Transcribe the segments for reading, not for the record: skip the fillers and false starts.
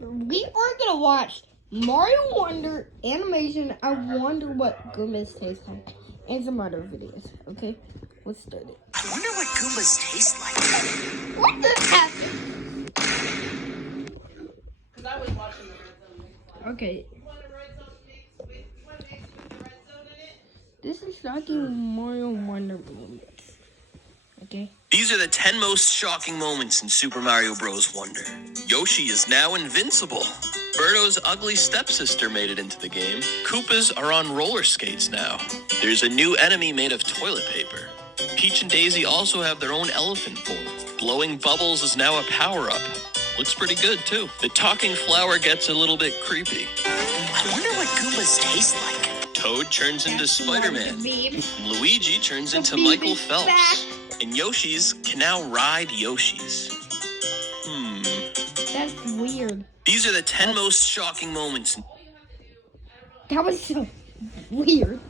we are gonna watch Mario Wonder animation. I wonder what Goombas taste like, and some other videos. Okay, let's start it. I wonder what Goombas taste like. What just happened? Because I was watching the Red Zone mix. Okay, You want a Red Zone mix with what mix with the Red Zone in it? this is shocking Mario Wonder moments. Okay. These are the 10 most shocking moments in Super Mario Bros. Wonder. Yoshi is now invincible. Birdo's ugly stepsister made it into the game. Koopas are on roller skates now. There's a new enemy made of toilet paper. Peach and Daisy also have their own elephant form. Blowing bubbles is now a power-up. Looks pretty good, too. The talking flower gets a little bit creepy. I wonder what Goombas taste like. Toad turns into Spider-Man. Luigi turns into Michael Phelps. And Yoshis can now ride Yoshis. That's weird. These are the 10 most shocking moments. That was so weird.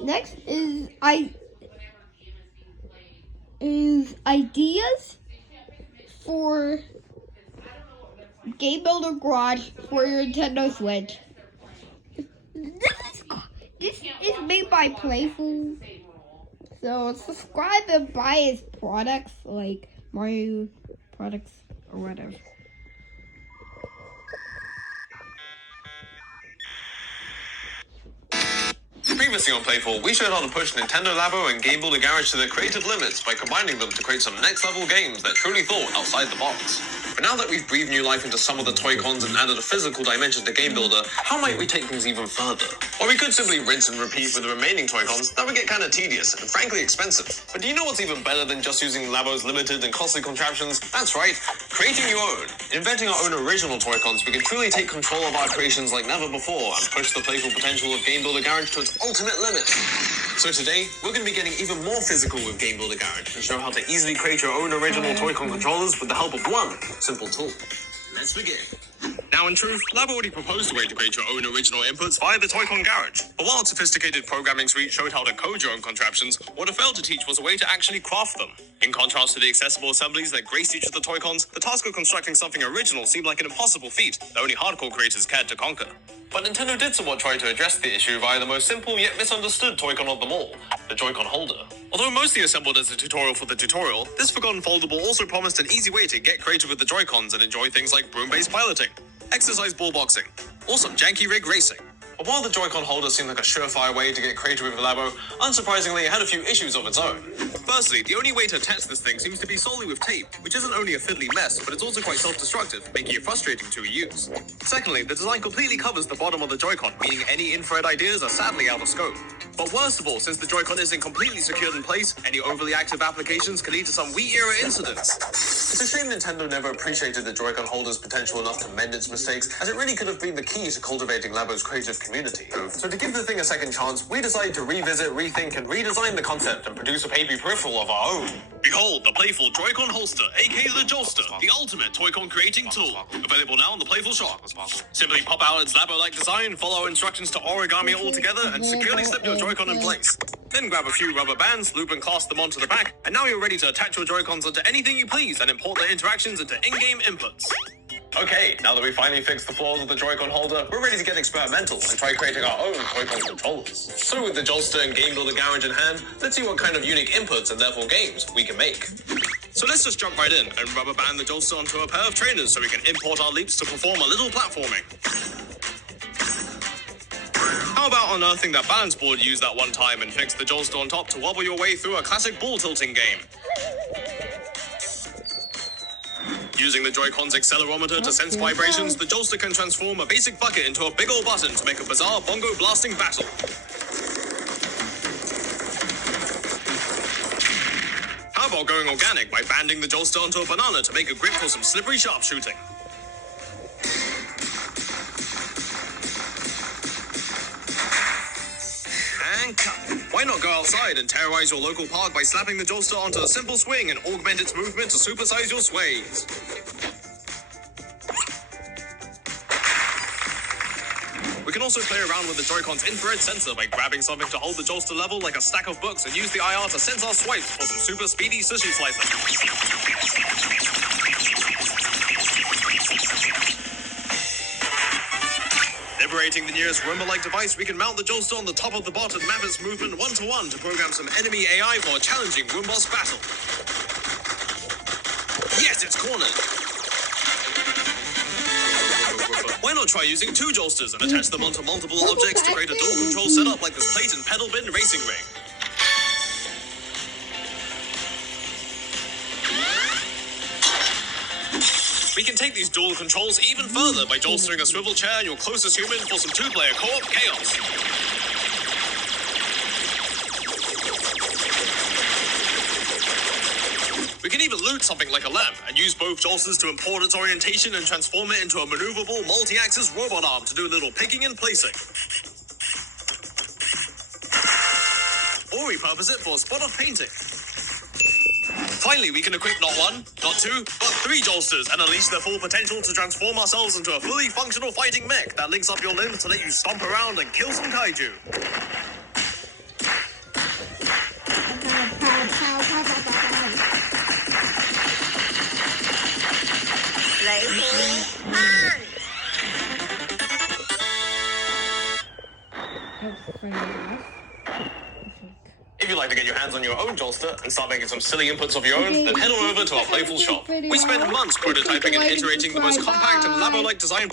Next is ideas for Game Builder Garage for your Nintendo Switch. This is made by Playful. So subscribe and buy his products, like Mario products or whatever. Previously on Playful, we showed how to push Nintendo Labo and Game Builder Garage to their creative limits by combining them to create some next-level games that truly thought outside the box. But now that we've breathed new life into some of the Toy-Cons and added a physical dimension to Game Builder, how might we take things even further? Well, we could simply rinse and repeat with the remaining Toy-Cons. That would get kind of tedious and frankly expensive. But do you know what's even better than just using Labo's limited and costly contraptions? That's right, creating your own. Inventing our own original Toy-Cons, we can truly take control of our creations like never before and push the playful potential of Game Builder Garage to its ultimate limit. So today, we're going to be getting even more physical with Game Builder Garage and show how to easily create your own original Toy-Con controllers with the help of one simple tool. Let's begin. Now, in truth, Labo already proposed a way to create your own original inputs via the Toy-Con Garage. But while its sophisticated programming suite showed how to code your own contraptions, what it failed to teach was a way to actually craft them. In contrast to the accessible assemblies that graced each of the Toy-Cons, the task of constructing something original seemed like an impossible feat that only hardcore creators cared to conquer. But Nintendo did somewhat try to address the issue via the most simple yet misunderstood Toy-Con of them all, the Joy-Con holder. Although mostly assembled as a tutorial for the tutorial, this forgotten foldable also promised an easy way to get creative with the Joy-Cons and enjoy things like broom-based piloting, exercise ball boxing, or some janky rig racing. But while the Joy-Con holder seemed like a surefire way to get creative with Labo, unsurprisingly it had a few issues of its own. Firstly, the only way to attach this thing seems to be solely with tape, which isn't only a fiddly mess, but it's also quite self-destructive, making it frustrating to use. Secondly, the design completely covers the bottom of the Joy-Con, meaning any infrared ideas are sadly out of scope. But worst of all, since the Joy-Con isn't completely secured in place, any overly active applications can lead to some Wii-era incidents. It's a shame Nintendo never appreciated the Joy-Con holder's potential enough to mend its mistakes, as it really could have been the key to cultivating Labo's creative community. So to give the thing a second chance, we decided to revisit, rethink, and redesign the concept and produce a baby peripheral of our own. Behold, the Playful Joy-Con holster, aka the Jolster, the ultimate Toy-Con creating tool. Available now on the Playful shop. Simply pop out its Labo-like design, follow instructions to origami it all together, and securely slip your Joy-Con in place. Then grab a few rubber bands, loop and clasp them onto the back, and now you're ready to attach your Joy-Cons onto anything you please and import their interactions into in-game inputs. Okay, now that we finally fixed the flaws of the Joy-Con holder, we're ready to get experimental and try creating our own Toy-Con controllers. So with the Jolster and Game Builder Garage in hand, let's see what kind of unique inputs and therefore games we can make. So let's just jump right in and rubber band the Jolster onto a pair of trainers so we can import our leaps to perform a little platforming. How about unearthing that balance board you used that one time and fix the Jolster on top to wobble your way through a classic ball tilting game? Using the Joy-Con's accelerometer to sense vibrations, the Jolster can transform a basic bucket into a big ol' button to make a bizarre bongo blasting battle. How about going organic by banding the Jolster onto a banana to make a grip for some slippery sharpshooting? And cut. Why not go outside and terrorize your local park by slapping the Jolster onto a simple swing and augment its movement to supersize your sways? We can also play around with the Joy-Con's infrared sensor by grabbing something to hold the Joyster level like a stack of books and use the IR to sense our swipes for some super speedy sushi slicer. Liberating the nearest Roomba-like device, we can mount the Joyster on the top of the bot and map its movement one-to-one to program some enemy AI for a challenging Roomboss battle. Yes, it's cornered! Why not try using two Joysters and attach them onto multiple objects to create a dual control setup like this plate and pedal bin racing ring? We can take these dual controls even further by jolstering a swivel chair and your closest human for some two-player co-op chaos. We can even loot something like a lamp and use both jolsters to import its orientation and transform it into a maneuverable multi-axis robot arm to do a little picking and placing. Or repurpose it for a spot of painting. Finally, we can equip not one, not two, but three Jolsters and unleash their full potential to transform ourselves into a fully functional fighting mech that links up your limbs to let you stomp around and kill some kaiju. If you'd like to get your hands on your own Jolster and start making some silly inputs of your own, then head on over to our Playful shop. We spent months prototyping and iterating the most compact and Labo-like design